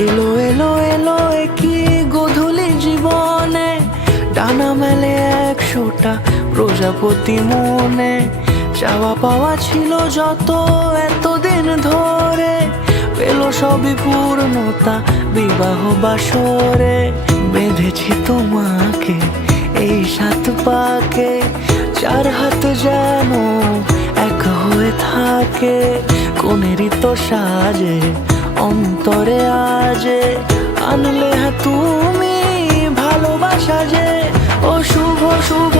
এলো এলো এলো কি গোধূলি জীবনে, ডানা মেলে 100টা প্রজাপতি মনে। চাওয়া পাওয়া ছিল যত এতদিন ধরে, পেল সবই পূর্ণতা বিবাহ বাসরে। বেঁধেছি তোমাকে এই 7 পাকে, 4 হাত যেন এক হয়ে থাকে। কোনেরই তো সাজে অন্তরে আজে, আনলে তুমি ভালোবাসা যে। ও শুভ শুভ